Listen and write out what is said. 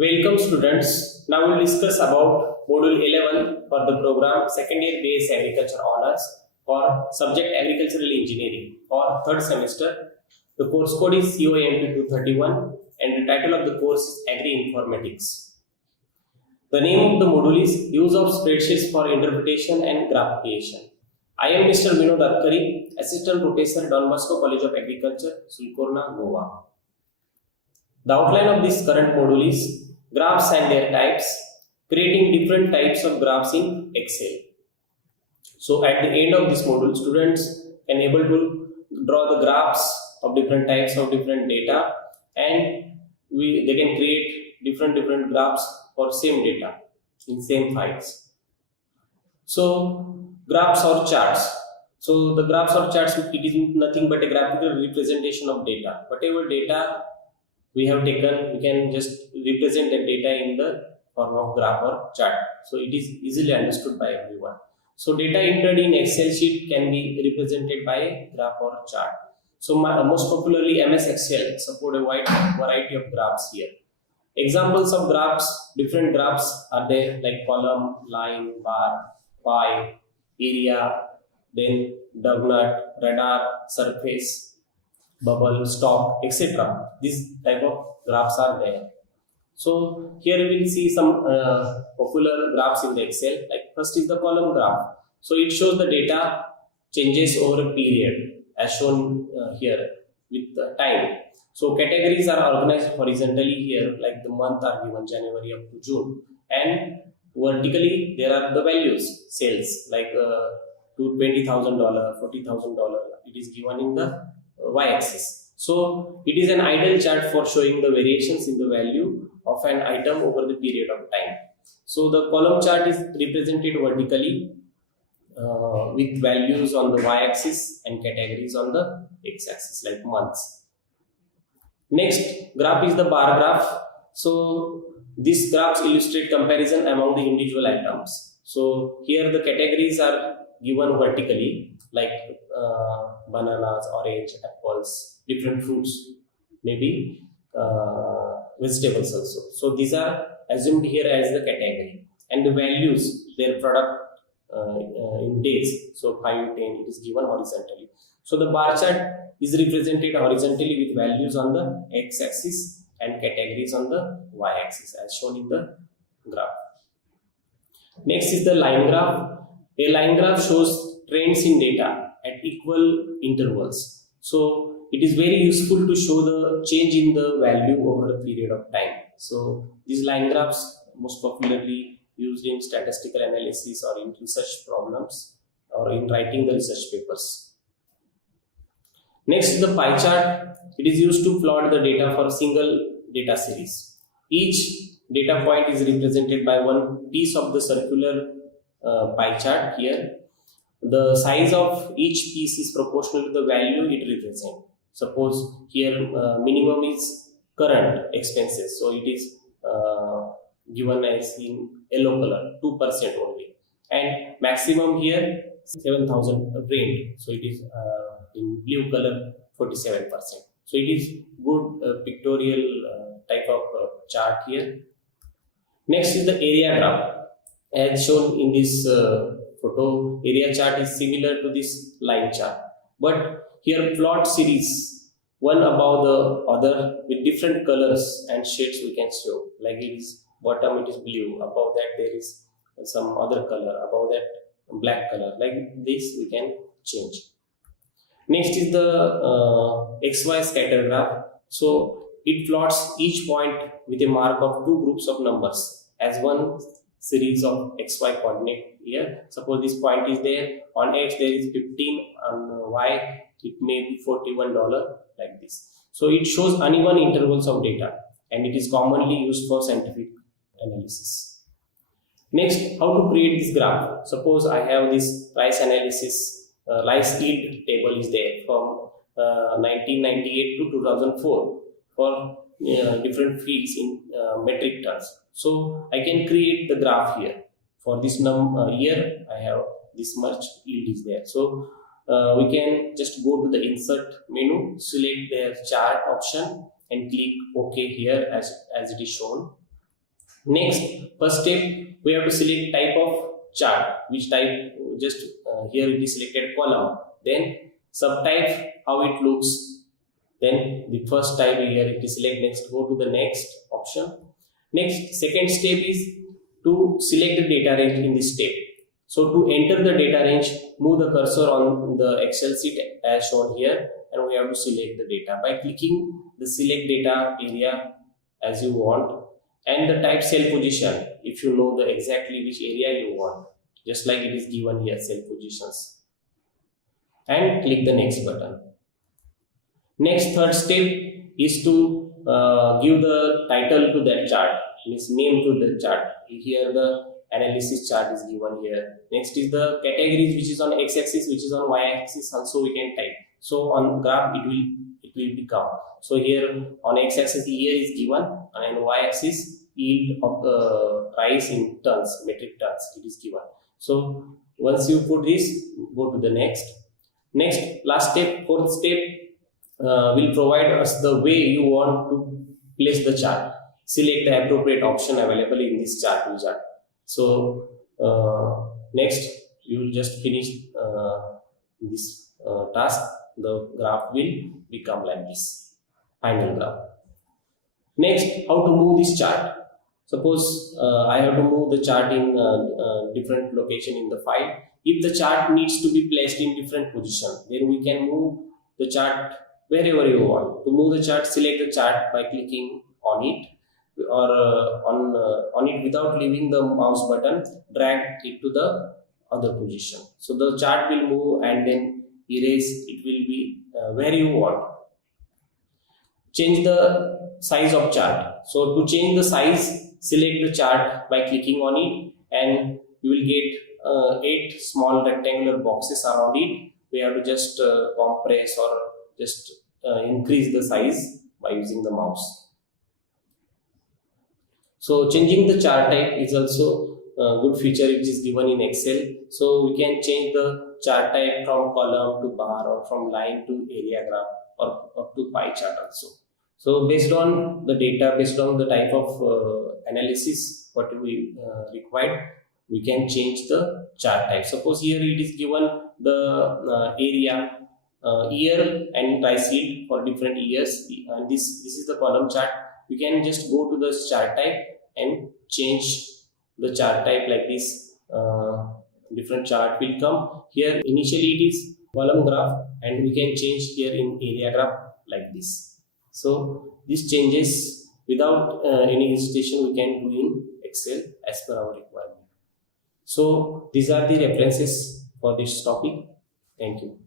Welcome students. Now we'll discuss about Module 11 for the program Second Year BS Agriculture Honours for subject Agricultural Engineering for third semester. The course code is COMP 231 and the title of the course is Agri-Informatics. The name of the module is Use of Spreadsheets for Interpretation and Graph Creation. I am Mr. Vinod Adkari, Assistant Professor, Don Bosco College of Agriculture, Sulcorna, Goa. The outline of this current module is graphs and their types, creating different types of graphs in Excel. So at the end of this module, students can able to draw the graphs of different types of different data, and they can create different graphs for same data in same files. So graphs or charts. So the graphs or charts, it is nothing but a graphical representation of data. Whatever data we have taken, we can just represent that data in the form of graph or chart. So it is easily understood by everyone. So data entered in Excel sheet can be represented by a graph or chart. So most popularly MS Excel support a wide variety of graphs here. Examples of graphs, different graphs are there like column, line, bar, pie, area, then donut, radar, surface, bubble, stock, etc. These type of graphs are there. So here we will see some popular graphs in the Excel. Like first is the column graph. So it shows the data changes over a period as shown here with the time. So categories are organized horizontally here, like the month are given January up to June, and vertically there are the values, sales like to $20,000, $40,000. It is given in the y-axis. So it is an ideal chart for showing the variations in the value of an item over the period of time. So the column chart is represented vertically with values on the y-axis and categories on the x-axis like months. Next graph is the bar graph. So these graphs illustrate comparison among the individual items. So here the categories are given vertically like bananas, orange, apples, different fruits, maybe vegetables also. So these are assumed here as the category, and the values, their product in days, so 5, 10, it is given horizontally. So the bar chart is represented horizontally with values on the x-axis and categories on the y-axis as shown in the graph. Next is the line graph. A line graph shows trends in data at equal intervals. So it is very useful to show the change in the value over a period of time. So these line graphs most popularly used in statistical analysis or in research problems or in writing the research papers. Next is the pie chart. It is used to plot the data for a single data series. Each data point is represented by one piece of the circular pie chart here. The size of each piece is proportional to the value it represents. Suppose here minimum is current expenses, so it is given as in yellow color, 2% only, and maximum here 7,000 rent, so it is in blue color 47%. So it is good pictorial type of chart here. Next is the area graph. As shown in this photo, area chart is similar to this line chart, but here plot series one above the other with different colors and shades we can show. Like it is bottom, it is blue, above that there is some other color, above that black color. Like this we can change. Next is the XY scatter graph. So it plots each point with a mark of two groups of numbers as one series of XY coordinate here. Suppose this point is there, on X there is 15, on Y it may be $41 like this. So it shows uneven intervals of data and it is commonly used for scientific analysis. Next, how to create this graph. Suppose I have this rice analysis, rice yield table is there from 1998 to 2004 for different fields in metric tons. So I can create the graph here. For this year, I have this much yield is there. So we can just go to the insert menu, select their chart option and click OK here as it is shown. Next, first step, we have to select type of chart, which type, just here it is selected column, then subtype, how it looks, then the first type here it is select. Next, go to the next option. Next, second step is to select the data range in this step. So to enter the data range, move the cursor on the Excel sheet as shown here, and we have to select the data by clicking the select data area as you want, and the type cell position if you know the exactly which area you want, just like it is given here, cell positions, and click the next button. Next, third step is to give the title to that chart, means name to the chart. Here the analysis chart is given here. Next is the categories, which is on x-axis, which is on y-axis also we can type. So on graph it will become. So here on x-axis year is given, and on y-axis yield of the price in tons, metric tons, it is given. So once you put this, go to the next. Next, last step, fourth step, will provide us the way you want to place the chart. Select the appropriate option available in this chart wizard. So next, you will just finish this task. The graph will become like this, final graph. Next, how to move this chart. Suppose I have to move the chart in different location in the file. If the chart needs to be placed in different position, then we can move the chart wherever you want. To move the chart, select the chart by clicking on it, or on it without leaving the mouse button, drag it to the other position. So the chart will move, and then erase, it will be where you want. Change the size of chart. So to change the size, select the chart by clicking on it, and you will get 8 small rectangular boxes around it. We have to just compress or just increase the size by using the mouse. So changing the chart type is also a good feature which is given in Excel. So we can change the chart type from column to bar, or from line to area graph, or up to pie chart also. So based on the data, based on the type of analysis what we required, we can change the chart type. Suppose here it is given the area, year and price yield for different years, and this is the column chart. We can just go to the chart type and change the chart type like this. Different chart will come here. Initially it is column graph, and we can change here in area graph like this. So these changes without any hesitation we can do in Excel as per our requirement. So these are the references for this topic. Thank you.